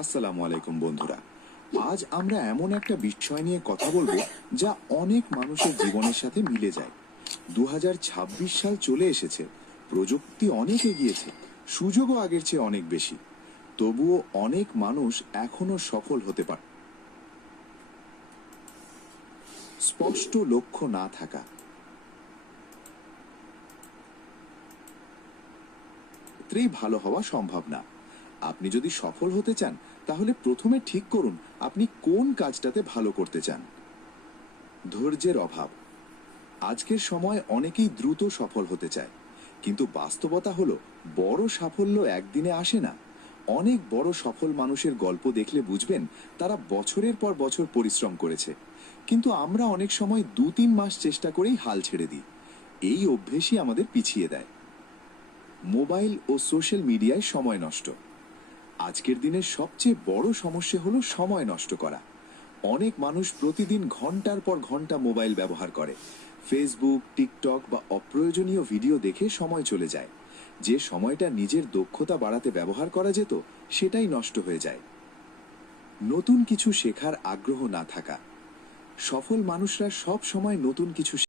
আসসালামু আলাইকুম বন্ধুরা। আজ আমরা এমন একটা বিষয় নিয়ে কথা বলবো যা অনেক মানুষের জীবনের সাথে মিলে যায়। 2026 সাল চলে এসেছে, প্রযুক্তি অনেক এগিয়েছে, সুযোগও আগের চেয়ে অনেক বেশি। তবুও অনেক মানুষ এখনো সফল হতে পারে স্পষ্ট লক্ষ্য না থাকা। ক্ষেত্রেই ভালো হওয়া সম্ভব না। আপনি যদি সফল হতে চান, তাহলে প্রথমে ঠিক করুন আপনি কোন কাজটাতে ভালো করতে চান। ধৈর্যের অভাব। আজকের সময় অনেকেই দ্রুত সফল হতে চায়, কিন্তু বাস্তবতা হলো বড় সাফল্য একদিনে আসে না। অনেক বড় সফল মানুষের গল্প দেখলে বুঝবেন তারা বছরের পর বছর পরিশ্রম করেছে, কিন্তু আমরা অনেক সময় 2-3 মাস চেষ্টা করেই হাল ছেড়ে দিই। এই অভ্যেসই আমাদের পিছিয়ে দেয়। মোবাইল ও সোশ্যাল মিডিয়ায় সময় নষ্ট। আজকের দিনের সবচেয়ে বড় সমস্যা হলো সময় নষ্ট করা। অনেক মানুষ প্রতিদিন ঘন্টার পর ঘন্টা মোবাইল ব্যবহার করে। ফেসবুক, টিকটক বা অপ্রয়োজনীয় ভিডিও দেখে সময় চলে যায়। যে সময়টা নিজের দক্ষতা বাড়াতে ব্যবহার করা যেত, সেটাই নষ্ট হয়ে যায়। নতুন কিছু শেখার আগ্রহ না থাকা। সফল মানুষরা সব সময় নতুন কিছু